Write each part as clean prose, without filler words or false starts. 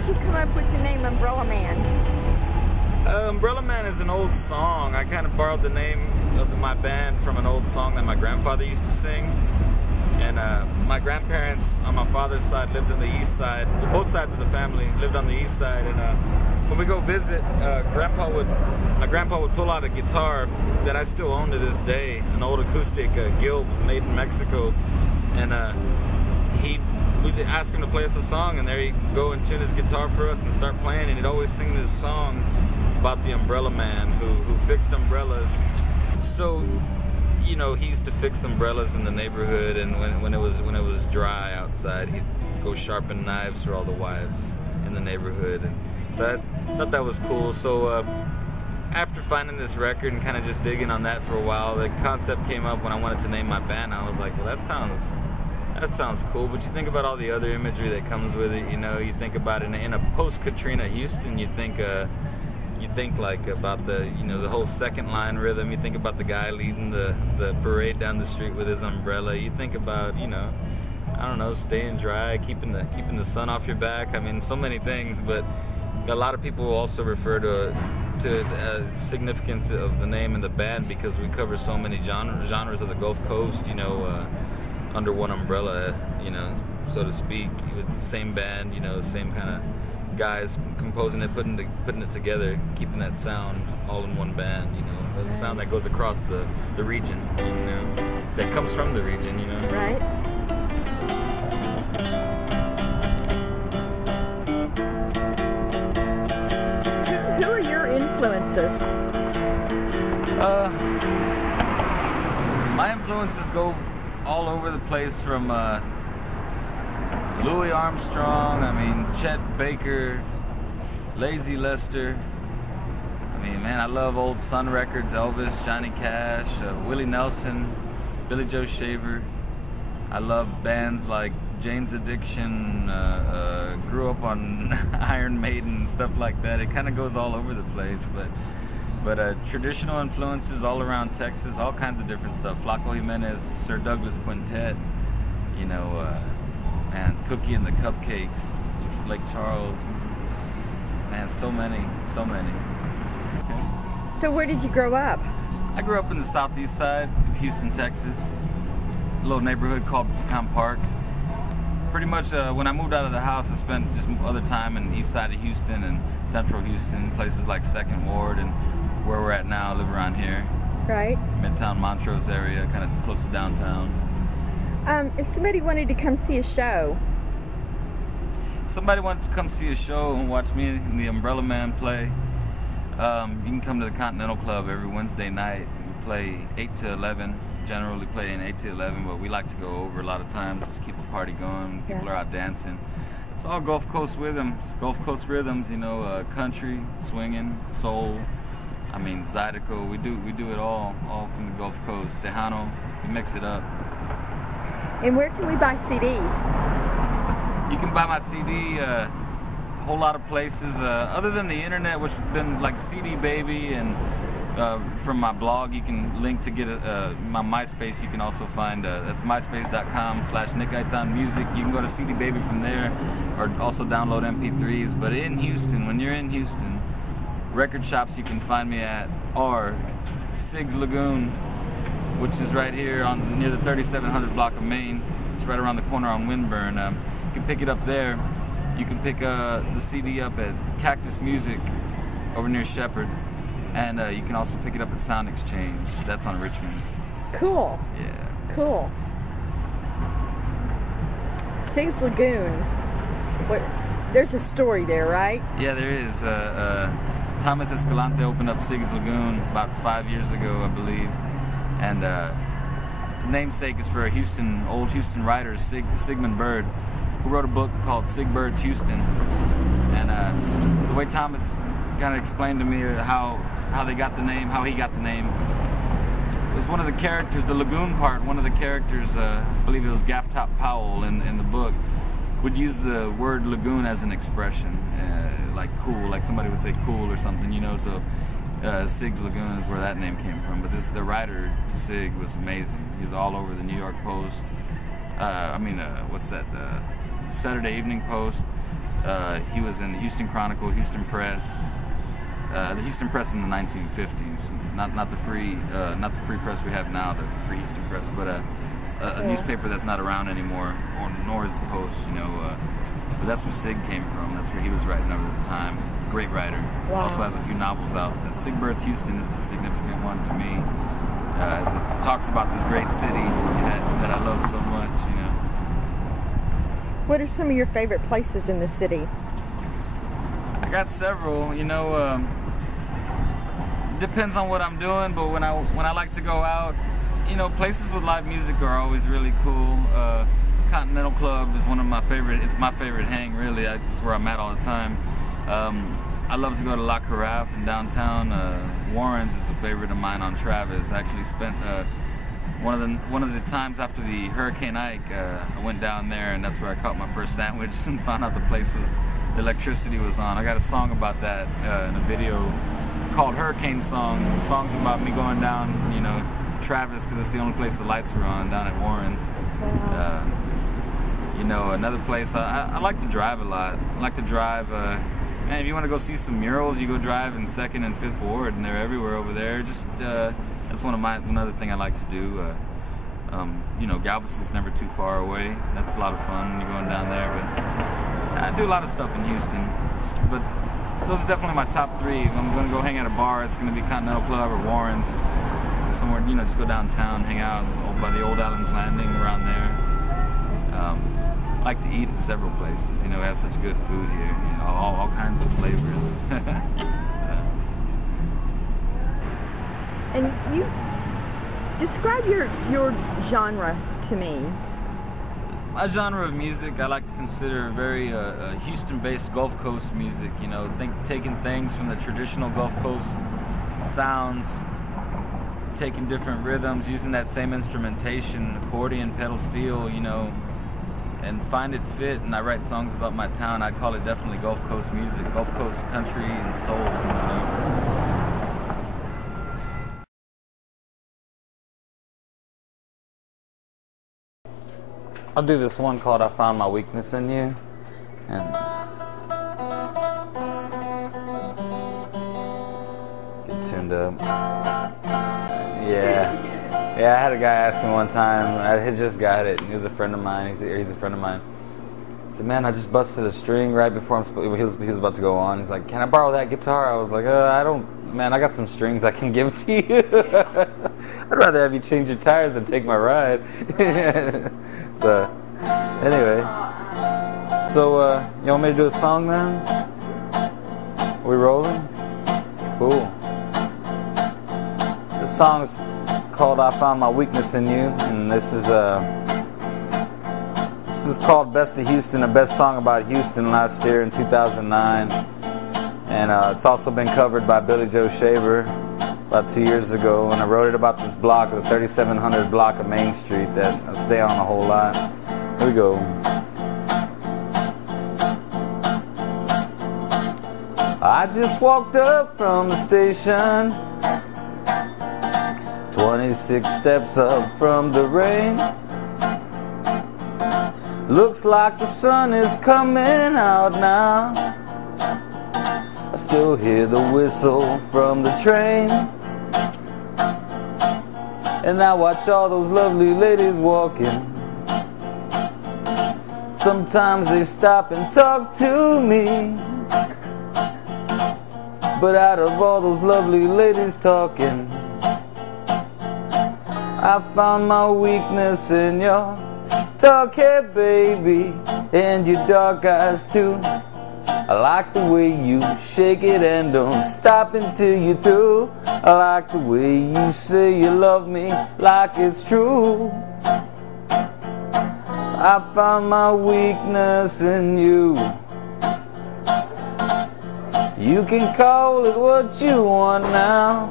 did you come up with the name Umbrella Man? Umbrella Man is an old song. I kind of borrowed the name of my band from an old song that my grandfather used to sing. And my grandparents on my father's side lived on the east side. Well, both sides of the family lived on the east side. And when we go visit, my grandpa would pull out a guitar that I still own to this day, an old acoustic Guild made in Mexico. And we'd ask him to play us a song, and there he'd go and tune his guitar for us and start playing. And he'd always sing this song about the umbrella man who fixed umbrellas. So, you know, he used to fix umbrellas in the neighborhood, and when it was dry outside, he'd go sharpen knives for all the wives in the neighborhood. And so I thought that was cool. So after finding this record and kind of just digging on that for a while, the concept came up when I wanted to name my band. I was like, well, that sounds cool. But you think about all the other imagery that comes with it. You know, you think about it in a post-Katrina Houston. You think like about the whole second line rhythm. You think about the guy leading the parade down the street with his umbrella. You think about, I don't know, staying dry, keeping the sun off your back. I mean, so many things. But a lot of people also refer to significance of the name and the band because we cover so many genres of the Gulf Coast. Under one umbrella, so to speak, with the same band, same kind of guys composing it, putting it together, keeping that sound all in one band, the sound that goes across the region, that comes from the region, Right. Who are your influences? My influences go all over the place, from Louis Armstrong, Chet Baker, Lazy Lester. I love old Sun Records, Elvis, Johnny Cash, Willie Nelson, Billy Joe Shaver. I love bands like Jane's Addiction, grew up on Iron Maiden, stuff like that. It kind of goes all over the place, but traditional influences all around Texas, all kinds of different stuff. Flaco Jimenez, Sir Douglas Quintet, and Cookie and the Cupcakes, Lake Charles. Man, so many. Okay. So where did you grow up? I grew up in the southeast side of Houston, Texas. A little neighborhood called Pecan Park. Pretty much when I moved out of the house, I spent just other time in the east side of Houston and central Houston, places like 2nd Ward and where we're at now. I live around here. Right. Midtown Montrose area, kind of close to downtown. If somebody wanted to come see a show, and watch me and the Umbrella Man play, you can come to the Continental Club every Wednesday night. We play 8 to 11, generally playing 8 to 11, but we like to go over a lot of times, just keep the party going. People are out dancing. It's all Gulf Coast rhythms, country, swinging, soul. Zydeco, we do it all from the Gulf Coast. Tejano, we mix it up. And where can we buy CDs? You can buy my CD a whole lot of places, other than the internet, which has been like CD Baby, and from my blog you can link to get my MySpace. You can also find, that's myspace.com/Nick Gaitan Music. You can go to CD Baby from there, or also download MP3s. But in Houston, when you're in Houston, record shops you can find me at are Sig's Lagoon, which is right here near the 3700 block of Main. It's right around the corner on Winburn. You can pick it up there. You can pick the CD up at Cactus Music over near Shepherd. And you can also pick it up at Sound Exchange. That's on Richmond. Cool. Yeah. Cool. Sig's Lagoon. There's a story there, right? Yeah, there is. Thomas Escalante opened up Sig's Lagoon about 5 years ago, I believe. And namesake is for a old Houston writer, Sigmund Byrd, who wrote a book called Sig Byrd's Houston. And the way Thomas kind of explained to me how they got the name, how he got the name, was one of the characters, the lagoon part, one of the characters, I believe it was Gafftop Powell in the book, would use the word lagoon as an expression, like cool, like somebody would say cool or something, so Sig's Lagoon is where that name came from. But the writer, Sig, was amazing. He was all over the New York Post, Saturday Evening Post, He was in the Houston Chronicle, Houston Press, the Houston Press in the 1950s. Not the free press we have now, the Free Houston Press, but a newspaper that's not around anymore, nor is the Post. But that's where Sig came from. That's where he was writing over the time. Great writer. Wow. Also has a few novels out. And Sig Byrd's Houston is the significant one to me, as it talks about this great city that I love so much. What are some of your favorite places in the city? I got several. Depends on what I'm doing, but when I like to go out, places with live music are always really cool. Continental Club is one of my favorite. It's my favorite hang, really. It's where I'm at all the time. I love to go to La Carafe in downtown. Warren's is a favorite of mine on Travis. I actually spent one of the times after the Hurricane Ike, I went down there, and that's where I caught my first sandwich and found out the electricity was on. I got a song about that in a video called Hurricane Song. The song's about me going down, Travis, because it's the only place the lights were on, down at Warren's. Another place, I like to drive a lot. I like to drive, man, if you want to go see some murals, you go drive in 2nd and 5th Ward, and they're everywhere over there. Just, that's another thing I like to do. Galveston's never too far away. That's a lot of fun when you're going down there. But I do a lot of stuff in Houston. But those are definitely my top 3. If I'm going to go hang at a bar, it's going to be Continental Club or Warren's. Somewhere, just go downtown, hang out by the Old Allen's Landing, around there. I like to eat at several places. We have such good food here. All kinds of flavors. And you describe your genre to me. My genre of music I like to consider very Houston-based Gulf Coast music. Taking things from the traditional Gulf Coast sounds, taking different rhythms, using that same instrumentation, accordion, pedal steel, and find it fit. And I write songs about my town. I'd call it definitely Gulf Coast music, Gulf Coast country and soul. I'll do this one called I Found My Weakness in You. And get tuned up. Yeah, I had a guy ask me one time, I had just got it, and he was a friend of mine, he's a friend of mine. He said, man, I just busted a string right before he was about to go on. He's like, can I borrow that guitar? I was like, I got some strings I can give to you. I'd rather have you change your tires than take my ride. So, anyway. So, you want me to do a song then? Are we rolling? Cool. This song's called I Found My Weakness in You, and this is called Best of Houston, the best song about Houston last year in 2009. And it's also been covered by Billy Joe Shaver about 2 years ago, and I wrote it about this block, the 3700 block of Main Street that I stay on a whole lot. Here we go. I just walked up from the station, 26 steps up from the rain. Looks like the sun is coming out now. I still hear the whistle from the train, and I watch all those lovely ladies walking. Sometimes they stop and talk to me, but out of all those lovely ladies talking, I found my weakness in your dark hair, baby, and your dark eyes too. I like the way you shake it and don't stop until you're through. I like the way you say you love me like it's true. I found my weakness in you. You can call it what you want now.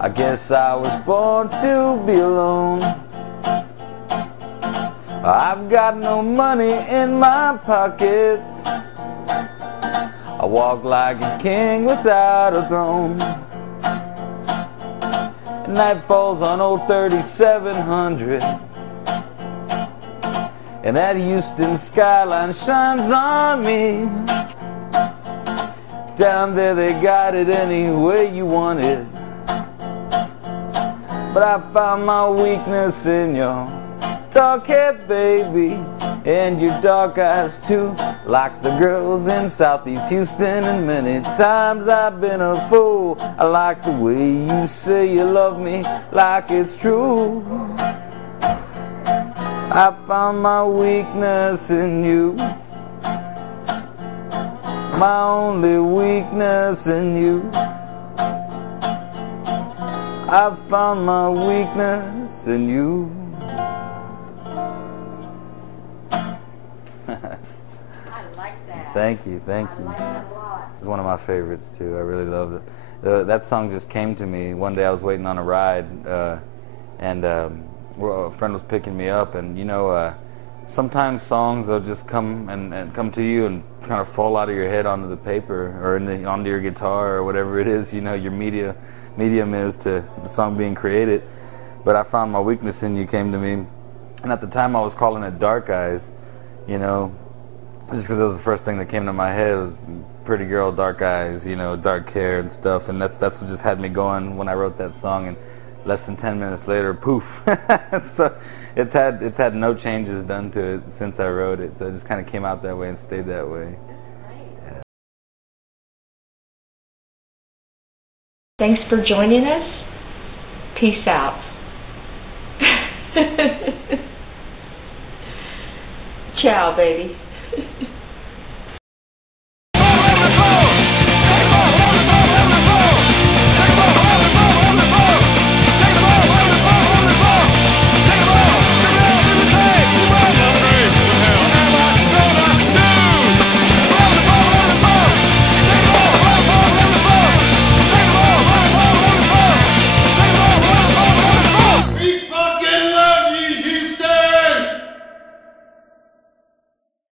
I guess I was born to be alone. I've got no money in my pockets. I walk like a king without a throne. And night falls on old 3700, and that Houston skyline shines on me. Down there they got it any way you want it, but I found my weakness in your dark hair, baby, and your dark eyes too, like the girls in Southeast Houston. And many times I've been a fool. I like the way you say you love me like it's true. I found my weakness in you, my only weakness in you. I found my weakness in you. I like that. Thank you, thank you. I like that a lot. It's one of my favorites too. I really love it. That song just came to me one day. I was waiting on a ride, and a friend was picking me up, and you know, sometimes songs they'll just come and come to you and kind of fall out of your head onto the paper or onto your guitar or whatever it is. You know, your medium is to the song being created. But I found my weakness in you came to me, and at the time I was calling it Dark Eyes. You know, just because that was the first thing that came to my head was pretty girl, dark eyes, you know, dark hair and stuff, and that's what just had me going when I wrote that song. And less than 10 minutes later, poof! So it's had no changes done to it since I wrote it. So it just kind of came out that way and stayed that way. That's nice. Thanks for joining us. Peace out. Ciao, baby.